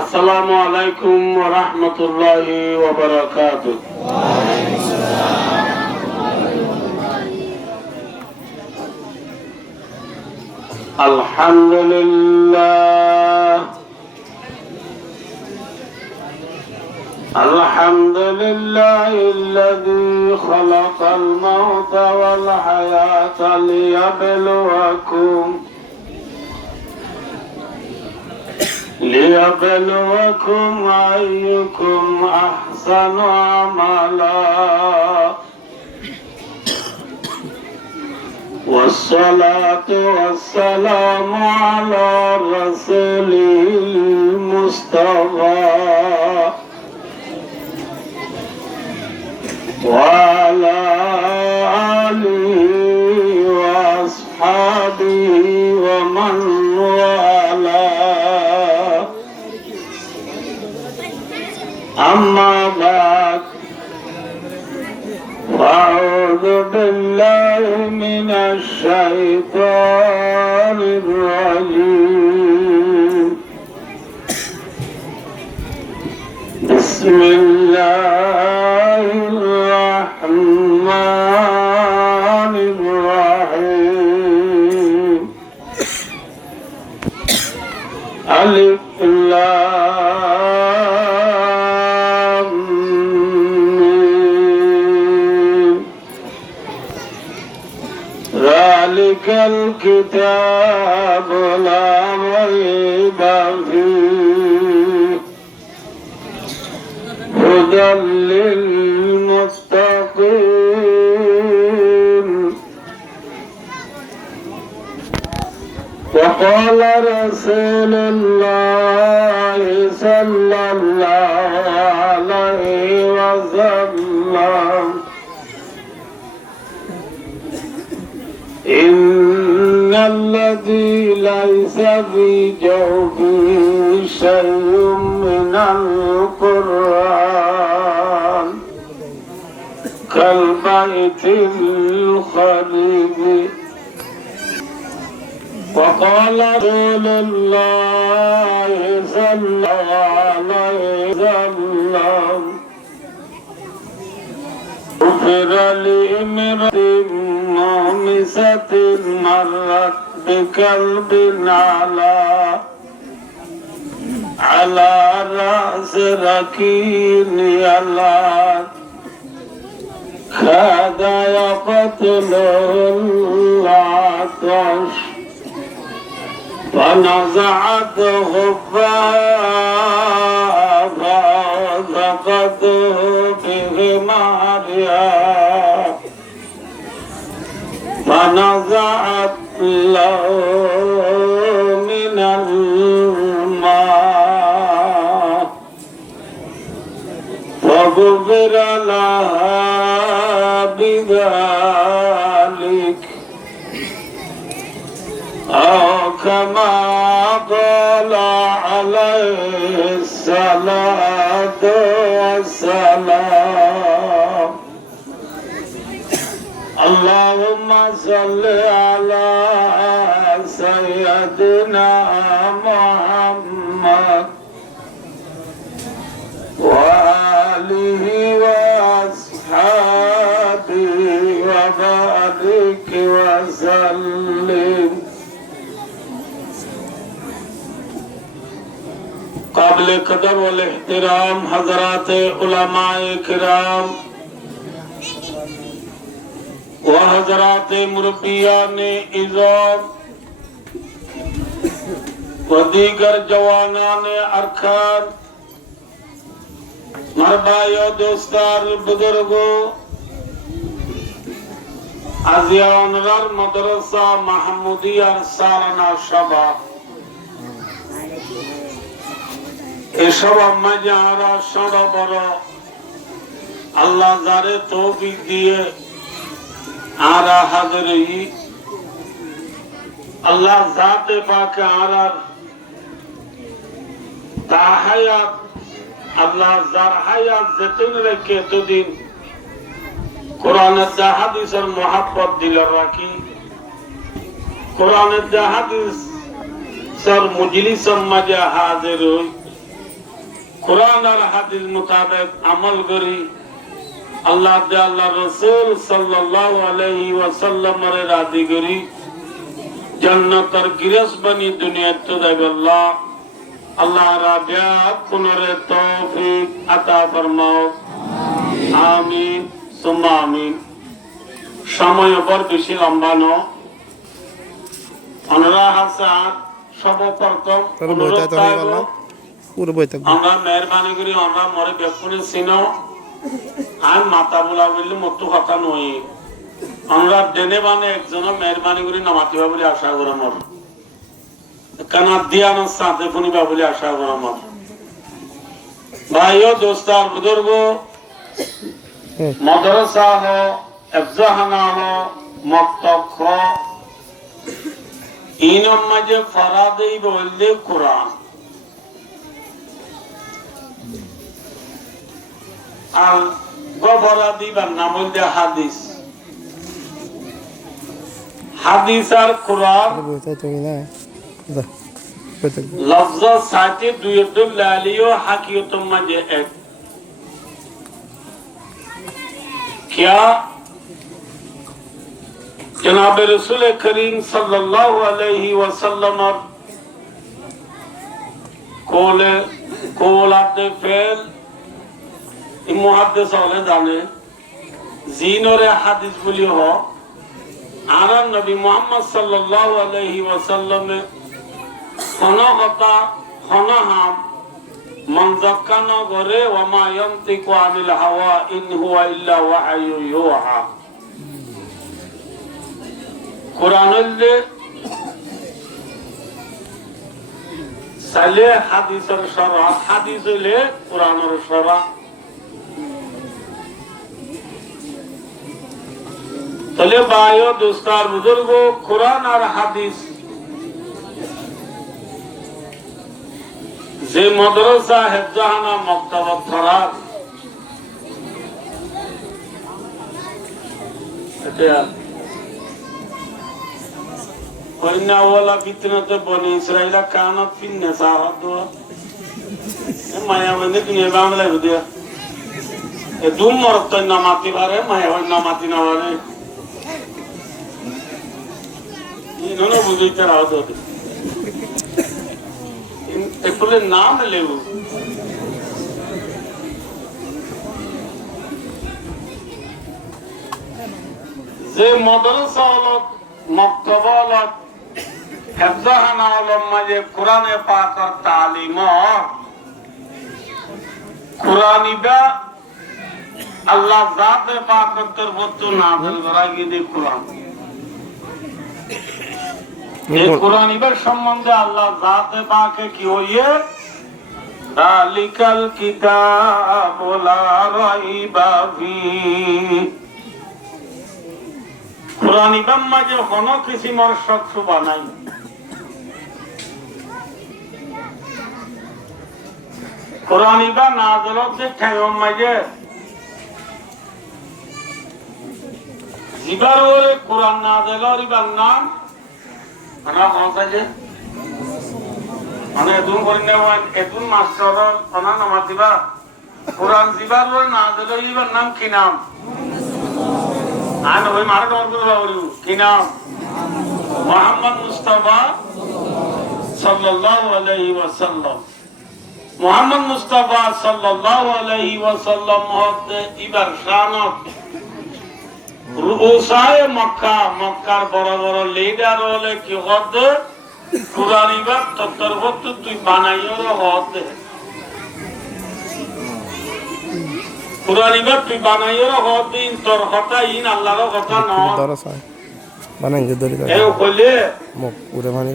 আসসালামু আলাইকুম ওয়া রাহমাতুল্লাহি ওয়া বারাকাতুহু। আলহামদুলিল্লাহ আলহামদুলিল্লাহিল্লাযী খালাকাল মাউতা ওয়াল হায়াতা ليبلوكم أيكم أحسن عملا والصلاة والسلام على رسوله المصطفى وعلى آله وأصحابه ومن والاه. أما بعد فأعوذ بالله من الشيطان الرجيم. بسم الله الرحمن الرحيم. ألف لام ميم. ذلك الكتاب لا ريب فيه هدى للمتقين. وقال رسول الله صلى الله عليه وسلم إن الذي ليس في جوفه شيء من القرآن كالبيت الخريب. وقال رسول الله صلى الله عليه وسلم غفر لامرأة مؤمسة مرت بكلب على رأس ركين الله كاد يقتله العطش فنزعت خفاها فألصقته بغمارها فنزعت له من الماء فغفر لها بذلك أو كما قال عليه الصلاة والسلام. اللهم صل على سيدنا محمد وآله وأصحابه وبارك وسلم. قابل قدر والاحترام حضرات उलमाए किराम व हजरात मुरब्बियाने इज़ाम व दीगर जवानाने अरकान मरबायो दोस्तार बुजुर्गो আজিয়ানরার মাদ্রাসা মাহমুদিয়ার সালানা সভা এসব আম্মা যারা সদা বড় আল্লাহ যারে তৌফিক দিয়ে আরা হাজিরি আল্লাহ জাতে পাকে আরার তাহায়াত আল্লাহ যার হায়াত যেতুন রেখে এতদিন কোরআনের হাদিসের মহাব্বত দিল রাখি কোরআনের হাদিস সর মজলিস মাঝে হাজির হই কোরআন আর হাদিস মোতাবেক আমল করি আল্লাহ দে আল্লাহ রাসূল সাল্লাল্লাহু আলাইহি ওয়াসাল্লামের রাজি করি জান্নাতের গিরাস বানি দুনিয়াতে যাবে আল্লাহ আল্লাহ রাবিয়া কুনরে তৌফিক আতা ফরমাও আমিন সুম্মা আমিন সময় বড় বেশি লম্বা ন আমরা হাসান সর্বপ্রথম আমরা মেহরবানি করি আমরা মরে বেকুনে চিনো আর মাতা বলা বললে মতো কথা নয় আমরা ডেনে বানে একজন মেহরবানি করি নামাতিবা বলে আশা করি মর কেন দিয়ানো সাথে ফুনিবা বলে আশা করি মর ভাইও দোস্তার বুজুর্গ মাদ্রাসা হো এফজাহানা হো মক্তব হো ইনম মাঝে ফরাদেই বললে কোরআন আর গফরা দিবার নাম বলতে হাদিস হাদিস আর কোরআন লফজ সাথে দুইয়তুল লালিও হাকিয়তুম মাঝে এক क्या जनाब रसूल करीम सल्लल्लाहु अलैहि वसल्लम कोलाते फेल मुहद्दिस वाले जाने जीनोरे हदीस बोली हो आना नबी मोहम्मद सल्लल्लाहु अलैहि वसल्लम में खना होता खना हम मन ज़क्काना करे वमा यंतिकु अनिल हवा इन हुवा इल्ला वहयु युहा कुरानुल्ले साले हादिसर शरा हादिसुले कुरानर शरा तले बायो दोस्तार बुजुर्गो कुरान और हादिस যে মাদ্রাসা হেফজাহানা মক্তবত ফরাদ এটা কইনা ওয়ালা ফিতনাতে বনি ইসরাইলা কানাত ফিন নাসারা দো মায়া মানে কি বাংলা বুদিয়া এ দুম মরত নামাতি বারে মায়া হয় নামাতি না বারে ইনো বুঝিতে রাও দো এগুলোর নাম লেবু যে মাদ্রাসা হলো মক্তবা হলো হেফজাহানা হলো মাঝে কোরআনে পাকের তালিম কোরআনিবা আল্লাহ জাতে পাকের তরফত নাযিল করা গিয়ে কোরআন এই কোরআনিবার সম্বন্ধে আল্লাহ জাতে পাকে কি হইয়ে যালিকাল কিতাবু লা রাইবা ফীহি কোরআনিবার মাঝে কোনো কিসিমের শক শুবা নাই কোরআনিবার নাযিল হচ্ছে ঠাইম মাঝে জিবার ওরে কোরআন নাযিল হইবার নাম ana konsa je ana edun korinne wan edun master ana namatiba quran zibar ro na delo ibar nam ki nam ana hoy mara dor ko bawlu ki nam muhammad mustafa sallallahu alaihi wasallam muhammad mustafa sallallahu alaihi wasallam hote ibar shanat রুসায়ে Mecca মক্কার বড় বড় leader হলে কি হতে কুরআনিবার তত্ত্ববত তুই বানাইও হতে কুরআনিবার তুই বানাইও হতে তোর কথা ইন আল্লাহর কথা না দরসা বানাঙ্গে দরি এই কইলে মুখ পুরো মানে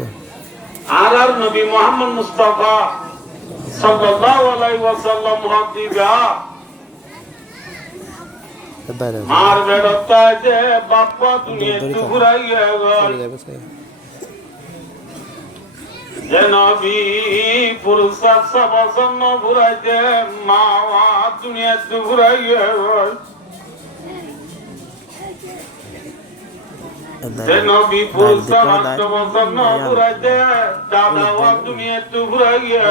আর নবী মুহাম্মদ মুস্তাফা সাল্লাল্লাহু আলাইহি ওয়াসাল্লাম হদিবা মার বেড়তা যে বাপ্পা দুনিয়া ঘুরাইয়া গেল যে নবী পুরুষার সবসন্ন ঘুরাইতে মাওয়া দুনিয়া ঘুরাইয়া গেল নবী পুরুষা 8 বছর ন ঘুরাইতে দাদা ও তুমি একটু ঘুরাই গিয়া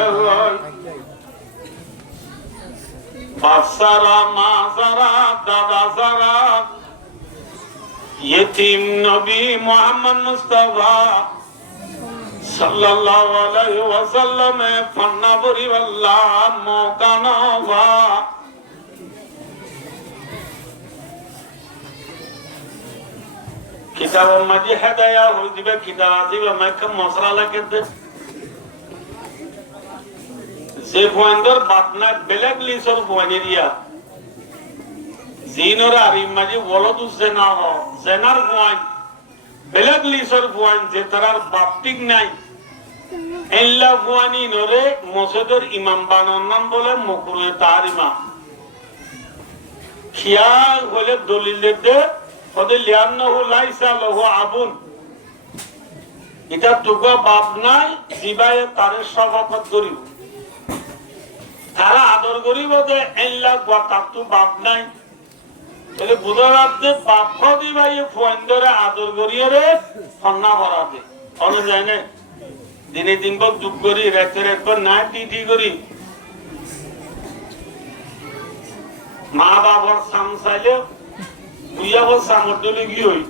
বাচ্চারা মা যারা দাদা যারা ইতিম নবী মুহাম্মদ মুস্তাফা সাল্লাল্লাহু আলাইহি ওয়াসাল্লামে ফান্না বরিবাল্লাহ মোকানবা কিতাব মাজি হেদায়া হই দিবে কিতাব আজিব মাইকা মশলা লাগতে যে পয়েন্টর বাতনা বেলেগ লিসর পয়েন্টেরিয়া জিনর আরি মাজি ওলদু জেনা হ জেনার পয়েন্ট বেলেগ লিসর পয়েন্ট যে তারার বাপটিক নাই এল্লা পয়েন্টই নরে মসজিদের ইমাম বানানোর নাম বলে মকরুহে তাহরিমা খিয়াল হলে দলিল দে ওদের লিয়ান্নাহু লাইসা লাহু আবুন এটা তুগা বাপ নাই জিবায়ে তারে সভাপত করিব তারা আদর করিব যে এল্লা তার তো বাপ নাই তাহলে বুধরাতে বাপ দিবাই ফোয়াইন্দরে আদর করিয়ে রে ফন্না করাবে অনে যায় না দিনে দিন পর দুঃখ করি রাতে রাত না টিটি করি মা বাবার সাম চাইলে বুঝা বল সামর্থ্য কি হই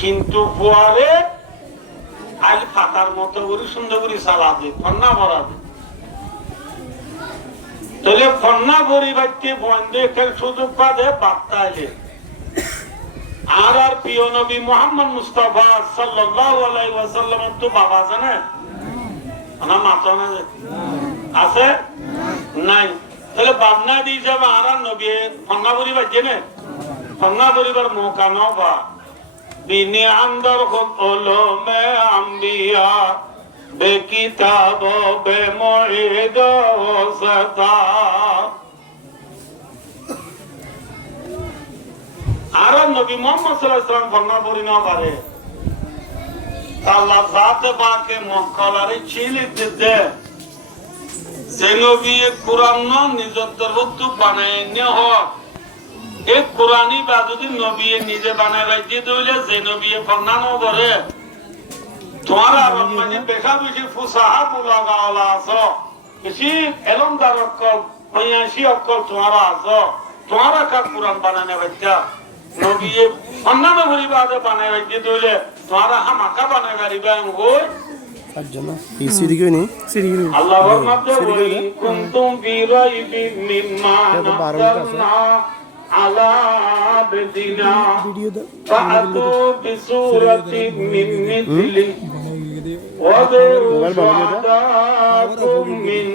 কিন্তু পরে আজ ফাতার মতো করে সুন্দর করে চালাবে ফন্না করাবে তাহলে ফন্না পরিবারকে বন্ধ একটা সুযোগ পাবে বার্তা এলে আর প্রিয় নবী মুহাম্মদ মুস্তাফা সাল্লাল্লাহু আলাইহি ওয়াসাল্লামের তো বাবা জানে না মাতা না আছে নাই তাহলে বাবনা দিয়ে যাবে আর নবী ফন্না পরিবার জেনে ফন্না পরিবার মৌকা নবা বিনি আন্দর হলো মে আম্বিয়া বেকিতাব বে মঈদ ওয়াসতা আর নবী মুহাম্মদ সাল্লাল্লাহু আলাইহি ওয়াসাল্লাম ফন্না পরি না পারে আল্লাহ জাতে পাকে মক্কালারে চিলিতে দে যে নবী কুরআন নিজের দরবত বানায় নে হ এক কুরআনি বা যদি নবী নিজে বানায় রাখতে দিলে যে নবী ফন্না ন করে তোমারা মানে দেখা বেশি ফুসাহা বুলাগা ওলা আছো বেশি এলমদার অক্কল হইয়াশি অক্কল তোমারা আছো তোমারা কা কুরআন বানানে বাচ্চা নবী অন্যান্য পরিবারে বানায় রাখতে দিলে তোমারা হামাকা বানায় গারিবা হই আজনা এই সিরিগই নি সিরিগই আল্লাহর মাধ্যমে বলি কুনতুম ফি রাইবিন মিম্মা নাযালনা আলা আবদিনা ফাআতু বিসূরাতিন মিন মিথলি ওয়া বিশুহাদাকুম মিন